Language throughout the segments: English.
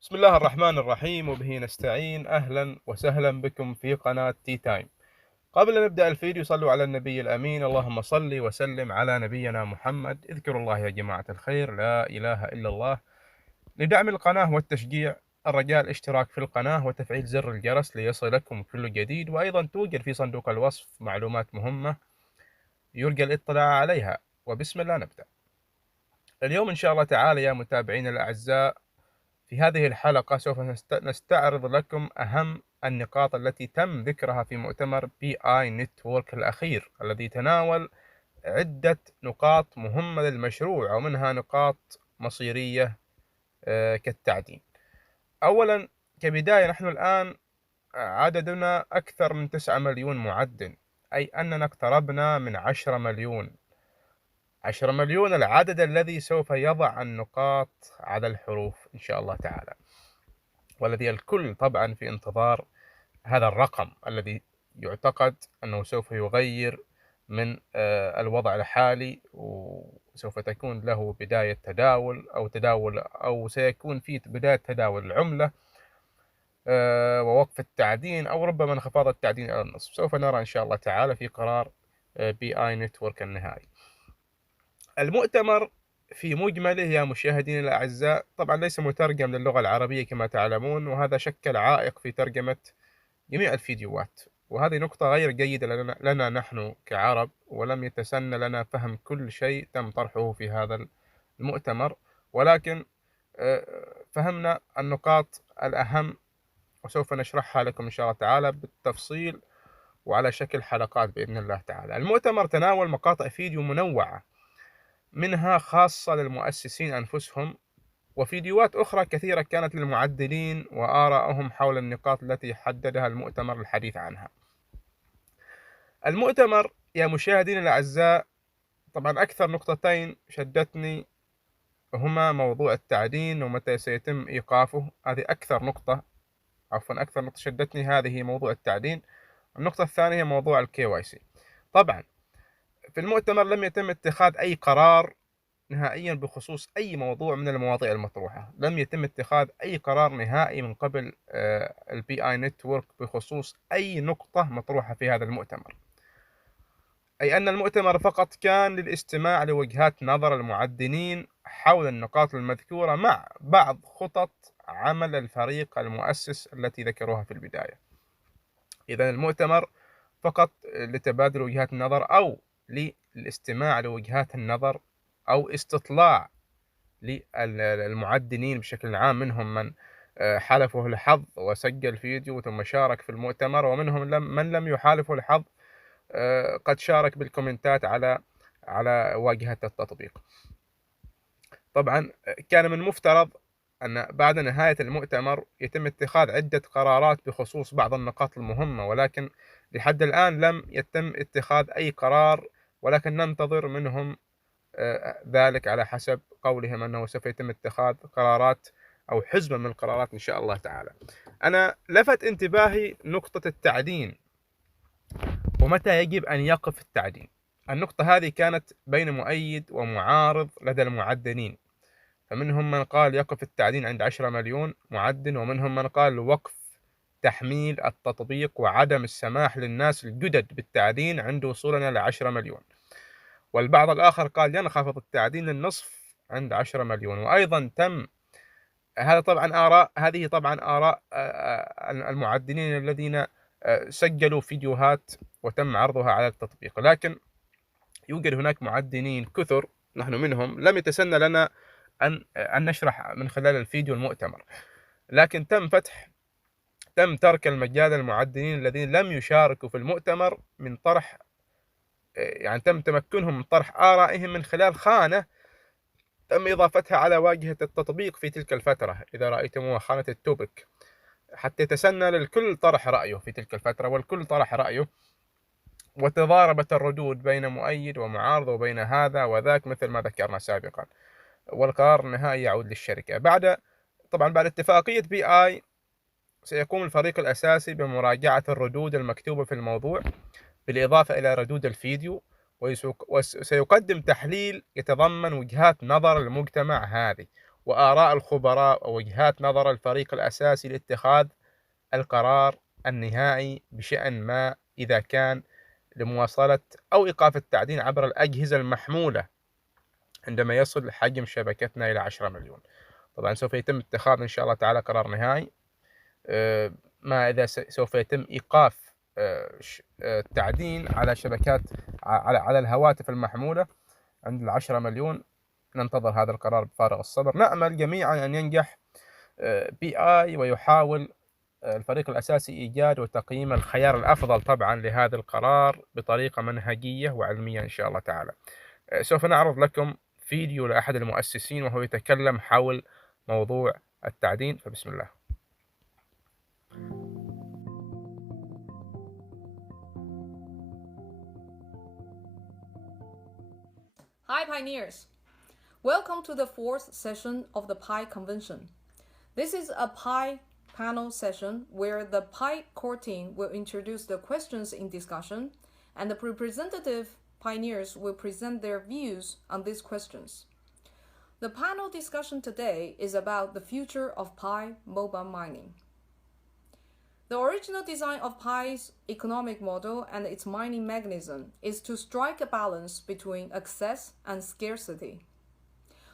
بسم الله الرحمن الرحيم وبه نستعين. أهلا وسهلا بكم في قناة تي تايم. قبل أن نبدأ الفيديو صلوا على النبي الأمين، اللهم صل وسلم على نبينا محمد. اذكروا الله يا جماعة الخير، لا إله إلا الله. لدعم القناة والتشجيع الرجاء الاشتراك في القناة وتفعيل زر الجرس ليصلكم كل جديد، وأيضا توجد في صندوق الوصف معلومات مهمة يرجى الاطلاع عليها. وبسم الله نبدأ. اليوم إن شاء الله تعالى يا متابعين الأعزاء، في هذه الحلقة سوف نستعرض لكم أهم النقاط التي تم ذكرها في مؤتمر BI نتورك الأخير، الذي تناول عدة نقاط مهمة للمشروع، ومنها نقاط مصيرية كالتعدين. أولا كبداية، نحن الآن عددنا أكثر من 9 مليون معدن، أي أننا اقتربنا من 10 مليون. 10 مليون العدد الذي سوف يضع النقاط على الحروف إن شاء الله تعالى، والذي الكل طبعا في انتظار هذا الرقم الذي يعتقد أنه سوف يغير من الوضع الحالي، وسوف تكون له بداية تداول أو سيكون في بداية تداول العملة ووقف التعدين، أو ربما انخفاض التعدين إلى النصف. سوف نرى إن شاء الله تعالى في قرار BI نتورك النهائي. المؤتمر في مجمله يا مشاهدينا الأعزاء طبعا ليس مترجم للغة العربية كما تعلمون، وهذا شكل عائق في ترجمة جميع الفيديوهات، وهذه نقطة غير جيدة لنا نحن كعرب، ولم يتسنى لنا فهم كل شيء تم طرحه في هذا المؤتمر، ولكن فهمنا النقاط الأهم وسوف نشرحها لكم إن شاء الله تعالى بالتفصيل وعلى شكل حلقات بإذن الله تعالى. المؤتمر تناول مقاطع فيديو منوعة، منها خاصة للمؤسسين أنفسهم، وفيديوهات أخرى كثيرة كانت للمعدلين وآرائهم حول النقاط التي حددها المؤتمر للحديث عنها. المؤتمر يا مشاهدين الأعزاء، طبعا أكثر نقطتين شدتني هما موضوع التعدين ومتى سيتم إيقافه. هذه أكثر نقطة شدتني، هذه موضوع التعدين. النقطة الثانية هي موضوع الKYC. طبعا في المؤتمر لم يتم اتخاذ أي قرار نهائيا بخصوص أي موضوع من المواضيع المطروحة، لم يتم اتخاذ أي قرار نهائي من قبل الBI نتورك بخصوص أي نقطة مطروحة في هذا المؤتمر، أي أن المؤتمر فقط كان للاستماع لوجهات نظر المعدنين حول النقاط المذكورة مع بعض خطط عمل الفريق المؤسس التي ذكروها في البداية. إذا المؤتمر فقط لتبادل وجهات النظر، أو للاستماع لوجهات النظر، أو استطلاع للمعدنين بشكل عام، منهم من حالفه الحظ وسجل فيديو ثم شارك في المؤتمر، ومنهم من لم يحالفه الحظ قد شارك بالكومنتات على واجهة التطبيق. طبعا كان من المفترض أن بعد نهاية المؤتمر يتم اتخاذ عدة قرارات بخصوص بعض النقاط المهمة، ولكن لحد الآن لم يتم اتخاذ أي قرار، ولكن ننتظر منهم ذلك على حسب قولهم أنه سوف يتم اتخاذ قرارات أو حزمة من القرارات إن شاء الله تعالى. أنا لفت انتباهي نقطة التعدين ومتى يجب أن يقف التعدين. النقطة هذه كانت بين مؤيد ومعارض لدى المعدنين، فمنهم من قال يقف التعدين عند 10 مليون معدن، ومنهم من قال وقف تحميل التطبيق وعدم السماح للناس الجدد بالتعدين عند وصولنا ل10 مليون، والبعض الآخر قال ينخفض التعدين للنصف عند 10 مليون. وأيضا تم هذه طبعا آراء المعدنين الذين سجلوا فيديوهات وتم عرضها على التطبيق، لكن يوجد هناك معدنين كثر نحن منهم لم يتسنى لنا أن نشرح من خلال الفيديو المؤتمر، لكن تم ترك المجال للمعدنين الذين لم يشاركوا في المؤتمر من طرح، يعني تم تمكنهم من طرح آرائهم من خلال خانة تم إضافتها على واجهة التطبيق في تلك الفترة. إذا رأيتموها خانة التوبك، حتى يتسنى للكل طرح رأيه في تلك الفترة، والكل طرح رأيه، وتضاربت الردود بين مؤيد ومعارض وبين هذا وذاك مثل ما ذكرنا سابقا، والقرار النهائي يعود للشركة. طبعا بعد اتفاقية BI سيقوم الفريق الأساسي بمراجعة الردود المكتوبة في الموضوع بالإضافة إلى ردود الفيديو، وسيقدم تحليل يتضمن وجهات نظر المجتمع هذه وآراء الخبراء ووجهات نظر الفريق الأساسي لاتخاذ القرار النهائي بشأن ما، إذا كان لمواصلة أو إيقاف التعدين عبر الأجهزة المحمولة عندما يصل حجم شبكتنا إلى 10 مليون. طبعا سوف يتم اتخاذ إن شاء الله تعالى قرار نهائي ما إذا سوف يتم إيقاف التعدين على شبكات على الهواتف المحمولة عند 10 مليون. ننتظر هذا القرار بفارغ الصبر. نأمل جميعا أن ينجح BI ويحاول الفريق الأساسي إيجاد وتقييم الخيار الأفضل طبعا لهذا القرار بطريقة منهجية وعلمية إن شاء الله تعالى. سوف نعرض لكم فيديو لأحد المؤسسين وهو يتكلم حول موضوع التعدين، فبسم الله. Hi Pioneers! Welcome to the fourth session of the PI Convention. This is a PI panel session where the PI core team will introduce the questions in discussion and the representative pioneers will present their views on these questions. The panel discussion today is about the future of PI mobile mining. The original design of PI's economic model and its mining mechanism is to strike a balance between access and scarcity.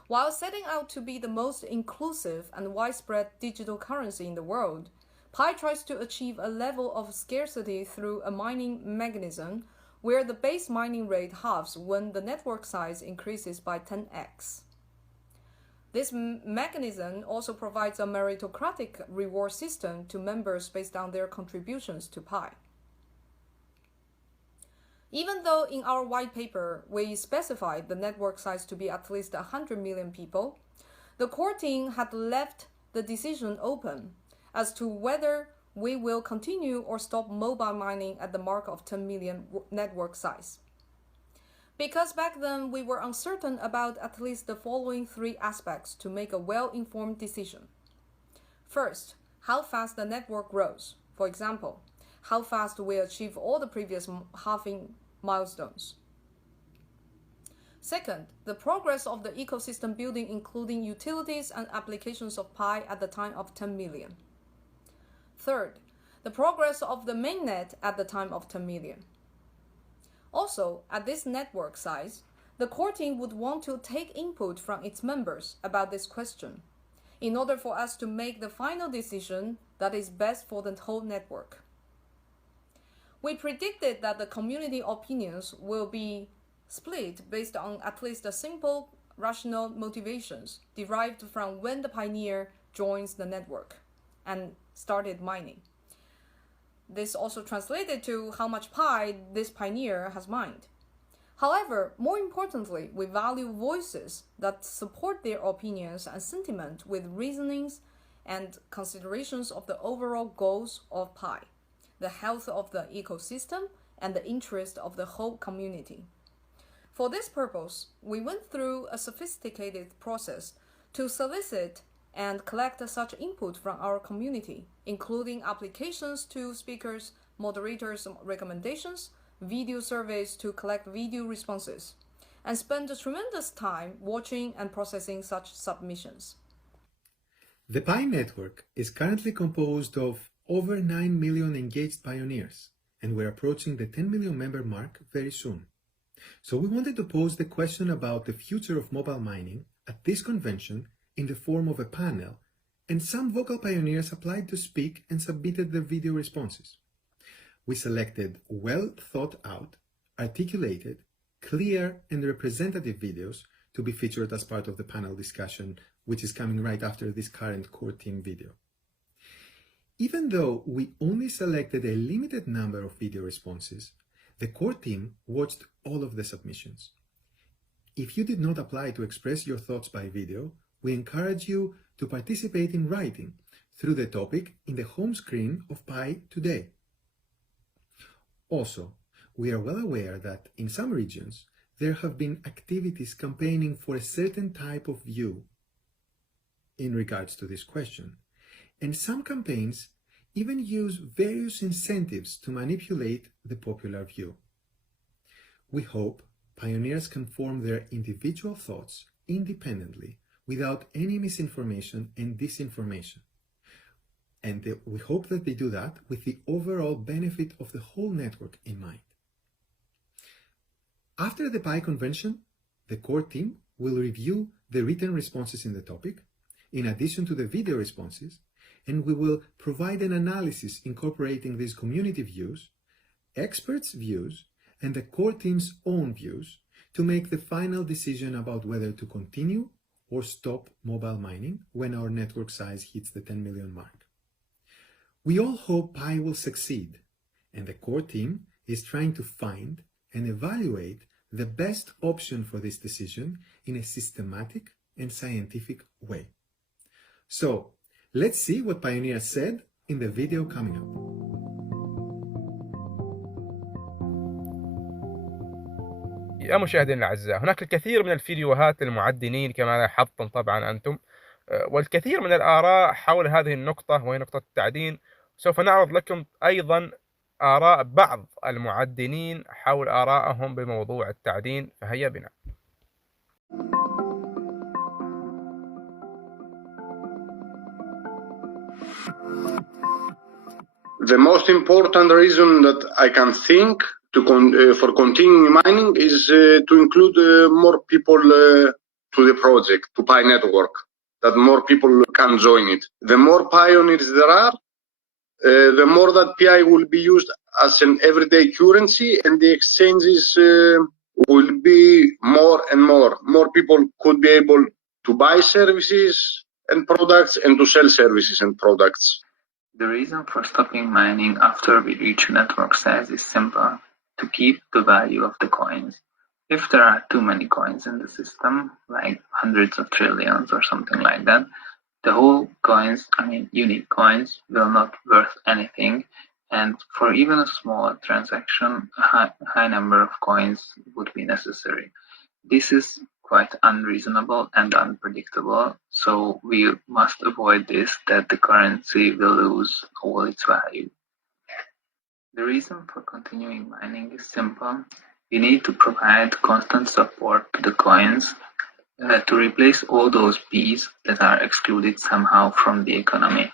While setting out to be the most inclusive and widespread digital currency in the world, PI tries to achieve a level of scarcity through a mining mechanism where the base mining rate halves when the network size increases by 10x. This mechanism also provides a meritocratic reward system to members based on their contributions to PI. Even though in our white paper we specified the network size to be at least 100 million people, the core team had left the decision open as to whether we will continue or stop mobile mining at the mark of 10 million network size. Because back then we were uncertain about at least the following three aspects to make a well-informed decision. First, how fast the network grows. For example, how fast we achieve all the previous halving milestones. Second, the progress of the ecosystem building including utilities and applications of PI at the time of 10 million. Third, the progress of the mainnet at the time of 10 million. Also, at this network size, the core team would want to take input from its members about this question in order for us to make the final decision that is best for the whole network. We predicted that the community opinions will be split based on at least a simple rational motivations derived from when the pioneer joins the network and started mining. This also translated to how much PI this pioneer has mined. However, more importantly, we value voices that support their opinions and sentiment with reasonings and considerations of the overall goals of PI, the health of the ecosystem, and the interest of the whole community. For this purpose, we went through a sophisticated process to solicit and collect such input from our community, including applications to speakers, moderators' recommendations, video surveys to collect video responses, and spend a tremendous time watching and processing such submissions. The PI network is currently composed of over 9 million engaged pioneers, and we're approaching the 10 million member mark very soon. So we wanted to pose the question about the future of mobile mining at this convention in the form of a panel, and some vocal pioneers applied to speak and submitted their video responses. We selected well thought out, articulated, clear and representative videos to be featured as part of the panel discussion, which is coming right after this current core team video. Even though we only selected a limited number of video responses, the core team watched all of the submissions. If you did not apply to express your thoughts by video, we encourage you to participate in writing through the topic in the home screen of PI today. Also, we are well aware that in some regions, there have been activities campaigning for a certain type of view in regards to this question, and some campaigns even use various incentives to manipulate the popular view. We hope pioneers can form their individual thoughts independently without any misinformation and disinformation. And we hope that they do that with the overall benefit of the whole network in mind. After the Pi convention, the core team will review the written responses in the topic, in addition to the video responses, and we will provide an analysis incorporating these community views, experts' views, and the core team's own views to make the final decision about whether to continue or stop mobile mining when our network size hits the 10 million mark. We all hope Pi will succeed, and the core team is trying to find and evaluate the best option for this decision in a systematic and scientific way. So, let's see what pioneers said in the video coming up. يا مشاهدينا الأعزاء، هناك الكثير من الفيديوهات للمعدنين كما لاحظتم طبعا أنتم، والكثير من الآراء حول هذه النقطة وهي نقطة التعدين. سوف نعرض لكم أيضا آراء بعض المعدنين حول آرائهم بموضوع التعدين، فهيا بنا. The most important reason that I can think for continuing mining is to include more people to the project, to Pi network, that more people can join it. The more pioneers there are, the more that Pi will be used as an everyday currency, and the exchanges will be more and more. More people could be able to buy services and products and to sell services and products. The reason for stopping mining after we reach network size is simple: to keep the value of the coins. If there are too many coins in the system, like hundreds of trillions or something like that, the whole coins, unique coins, will not worth anything, and for even a small transaction, a high number of coins would be necessary. This is quite unreasonable and unpredictable, so we must avoid this, that the currency will lose all its value. The reason for continuing mining is simple. We need to provide constant support to the coins to replace all those P's that are excluded somehow from the economy.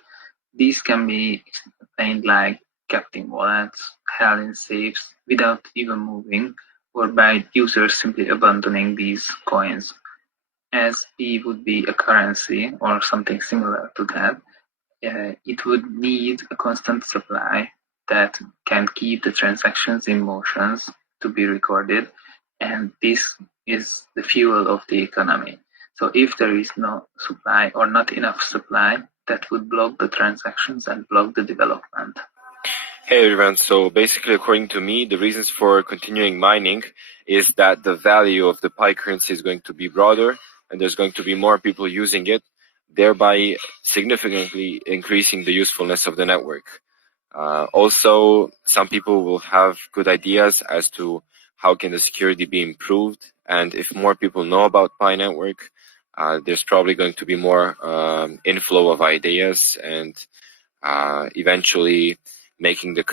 These can be explained like kept in wallets, held in safes without even moving, or by users simply abandoning these coins. As P would be a currency or something similar to that, it would need a constant supply that can keep the transactions in motions to be recorded, and this is the fuel of the economy. So if there is no supply or not enough supply, that would block the transactions and block the development. Hey everyone, so basically according to me, the reasons for continuing mining is that the value of the Pi currency is going to be broader and there's going to be more people using it, thereby significantly increasing the usefulness of the network. Also, some people will have good ideas as to how can the security be improved, and if more people know about Pi network, there's probably going to be more inflow of ideas and eventually making the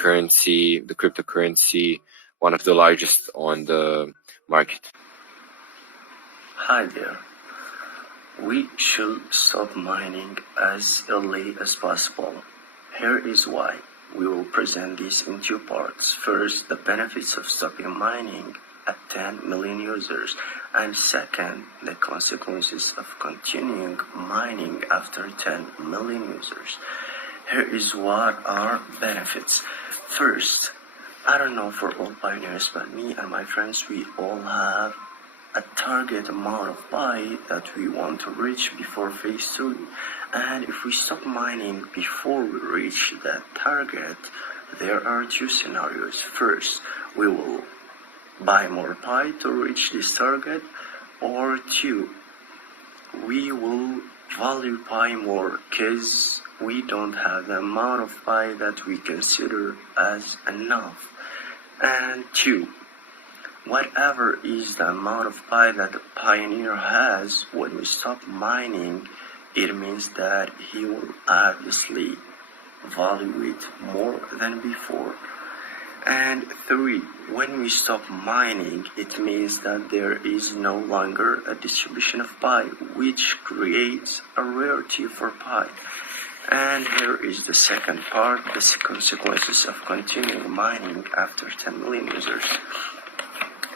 cryptocurrency, one of the largest on the market. Hi there. We should stop mining as early as possible. Here is why. We will present this in two parts. First, the benefits of stopping mining at 10 million users, and second, the consequences of continuing mining after 10 million users. Here is what are benefits. First, I don't know for all pioneers, but me and my friends, we all have a target amount of Pi that we want to reach before phase 2. And if we stop mining before we reach that target, there are two scenarios. First, we will buy more Pi to reach this target, or two, we will value Pi more because we don't have the amount of Pi that we consider as enough. And two, whatever is the amount of Pi that the pioneer has when we stop mining, it means that he will obviously value it more than before. And 3, when we stop mining, it means that there is no longer a distribution of pi, which creates a rarity for pi. And here is the second part, the consequences of continuing mining after 10 million users.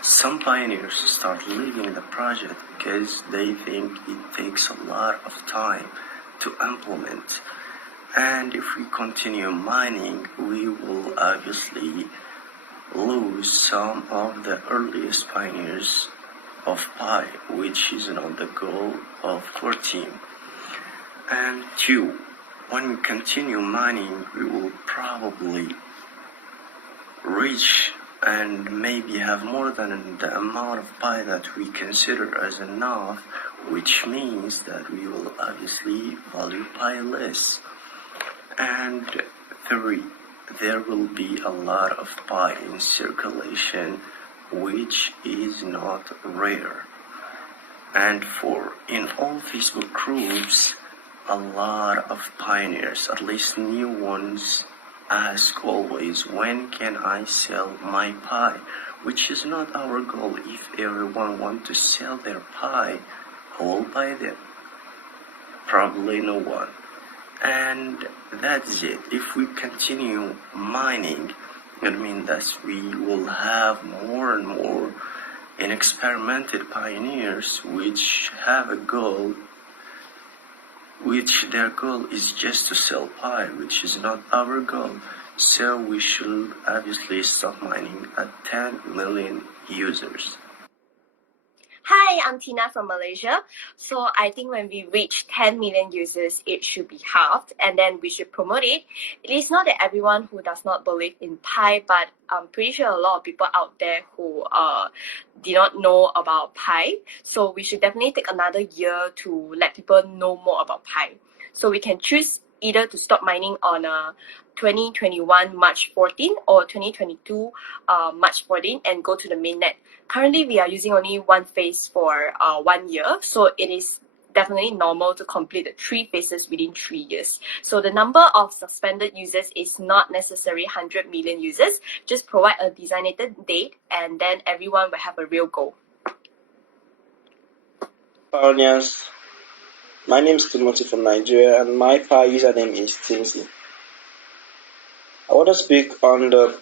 Some pioneers start leaving the project because they think it takes a lot of time to implement. And if we continue mining, we will obviously lose some of the earliest pioneers of Pi, which is not the goal of our team. And 2, when we continue mining, we will probably reach and maybe have more than the amount of Pi that we consider as enough, which means that we will obviously value Pi less. And 3, there will be a lot of Pi in circulation, which is not rare. And 4, in all Facebook groups, a lot of pioneers, at least new ones, ask always, when can I sell my Pi? Which is not our goal. If everyone wants to sell their Pi, who will buy them? Probably no one. And that's it. If we continue mining, it means that we will have more and more inexperimented pioneers which have a goal, which their goal is just to sell Pi, which is not our goal. So we should obviously stop mining at 10 million users. Hi, I'm Tina from Malaysia. So I think when we reach 10 million users, it should be halved and then we should promote it. It is not that everyone who does not believe in Pi, but I'm pretty sure a lot of people out there who did not know about Pi. So we should definitely take another year to let people know more about Pi. So we can choose either to stop mining on 2021 March 14 or 2022 March 14 and go to the mainnet. Currently, we are using only one phase for 1 year, so it is definitely normal to complete the 3 phases within 3 years. So the number of suspended users is not necessarily 100 million users. Just provide a designated date and then everyone will have a real goal. Pioneers, my name is Timothy from Nigeria and my Pi username is Timsy. I want to speak on the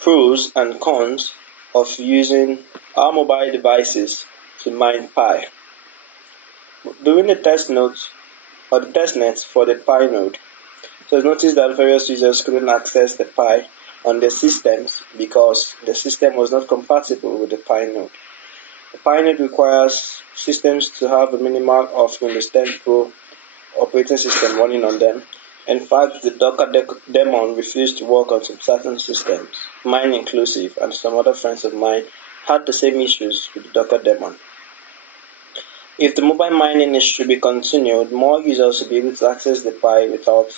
pros and cons of using our mobile devices to mine Pi. During the test nets for the Pi node, it was noticed that various users couldn't access the Pi on their systems because the system was not compatible with the Pi node. The Pi node requires systems to have a minimum of Windows 10 Pro operating system running on them. In fact, the Docker daemon refused to work on some certain systems, mine inclusive, and some other friends of mine had the same issues with the Docker daemon. If the mobile mining should be continued, more users will be able to access the Pi without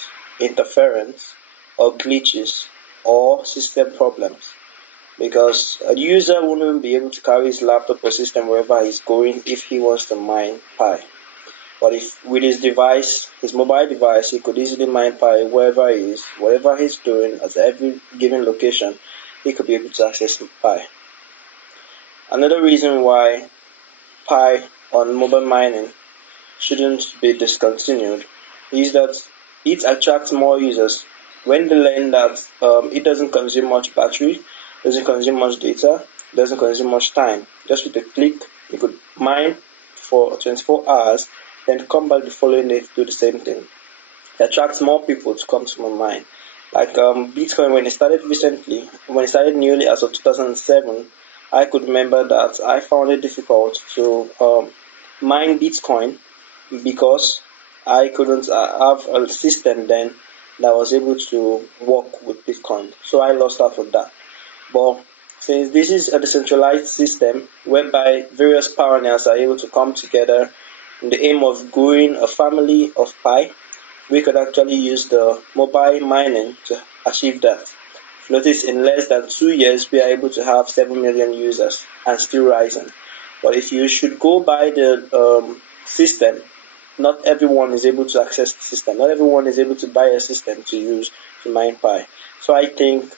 interference or glitches or system problems, because a user wouldn't be able to carry his laptop or system wherever he's going if he wants to mine Pi. But if with his device, his mobile device, he could easily mine Pi wherever he is, whatever he's doing, at every given location, he could be able to access Pi. Another reason why Pi on mobile mining shouldn't be discontinued is that it attracts more users when they learn that it doesn't consume much battery, doesn't consume much data, doesn't consume much time. Just with a click, you could mine for 24 hours, then come back the following day to do the same thing. It attracts more people to come to my mine. Like Bitcoin, when it started recently, when it started newly as of 2007, I could remember that I found it difficult to mine Bitcoin because I couldn't have a system then that was able to work with Bitcoin. So I lost out on that. But since this is a decentralized system whereby various pioneers are able to come together in the aim of growing a family of Pi, we could actually use the mobile mining to achieve that. Notice in less than 2 years, we are able to have 7 million users and still rising. But if you should go by the system, not everyone is able to access the system. Not everyone is able to buy a system to use to mine Pi. So I think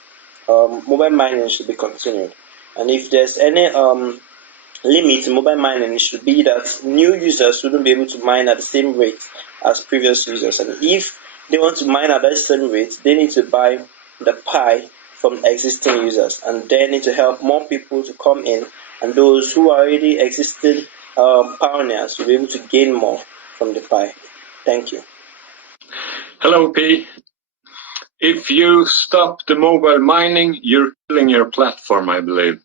mobile mining should be continued. And if there's any limit in mobile mining, it should be that new users wouldn't be able to mine at the same rate as previous users. And if they want to mine at that same rate, they need to buy the pie from existing users, and they need to help more people to come in, and those who are already existing pioneers will be able to gain more from the pie. Thank you. Hello, P. If you stop the mobile mining, you're killing your platform, I believe.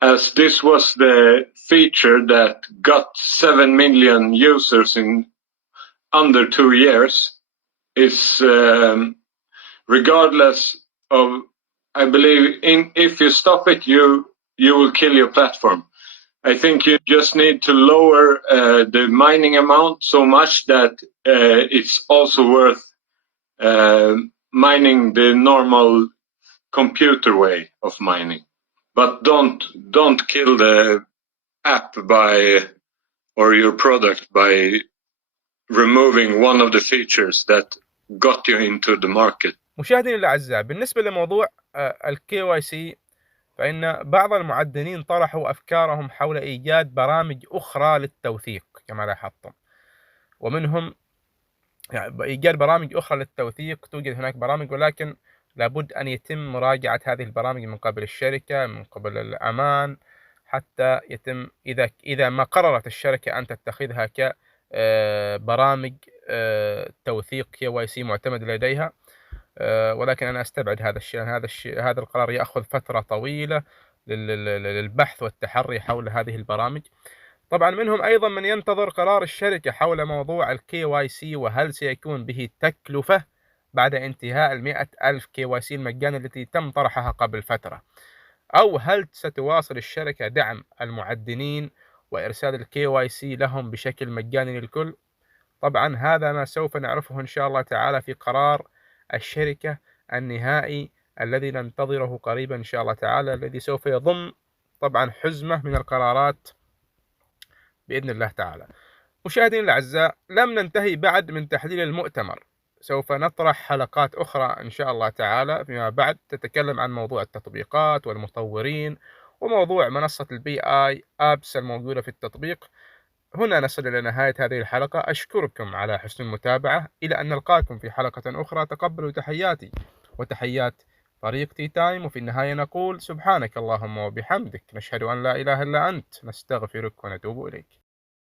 As this was the feature that got 7 million users in under 2 years, is regardless of, I believe, if you stop it, you will kill your platform. I think you just need to lower the mining amount so much that it's also worth mining the normal computer way of mining. But don't kill the app or your product by removing one of the features that got you into the market. مشاهدينا الأعزاء، بالنسبة لموضوع الKYC، فإن بعض المعدنين طرحوا أفكارهم حول إيجاد برامج أخرى للتوثيق كما لاحظتم، ومنهم يعني إيجاد برامج أخرى للتوثيق. توجد هناك برامج، ولكن لابد أن يتم مراجعة هذه البرامج من قبل الشركة، من قبل الأمان، حتى يتم إذا ما قررت الشركة أن تتخذها كبرامج توثيق KYC معتمد لديها. ولكن أنا أستبعد هذا الشيء. هذا القرار يأخذ فترة طويلة للبحث والتحري حول هذه البرامج. طبعا منهم أيضا من ينتظر قرار الشركة حول موضوع الKYC، وهل سيكون به تكلفة بعد انتهاء 100,000 KYC المجاني التي تم طرحها قبل فترة، أو هل ستواصل الشركة دعم المعدنين وإرسال الKYC لهم بشكل مجاني للكل. طبعا هذا ما سوف نعرفه إن شاء الله تعالى في قرار الشركة النهائي الذي ننتظره قريبا إن شاء الله تعالى، الذي سوف يضم طبعا حزمة من القرارات بإذن الله تعالى. مشاهدينا الأعزاء، لم ننتهي بعد من تحليل المؤتمر. سوف نطرح حلقات أخرى إن شاء الله تعالى فيما بعد تتكلم عن موضوع التطبيقات والمطورين وموضوع منصة الBI apps الموجودة في التطبيق. هنا نصل إلى نهاية هذه الحلقة. أشكركم على حسن المتابعة. إلى أن نلقاكم في حلقة أخرى. تقبلوا تحياتي وتحيات فريق تي تايم، وفي النهاية نقول سبحانك اللهم وبحمدك، نشهد أن لا إله إلا أنت، نستغفرك ونتوب إليك.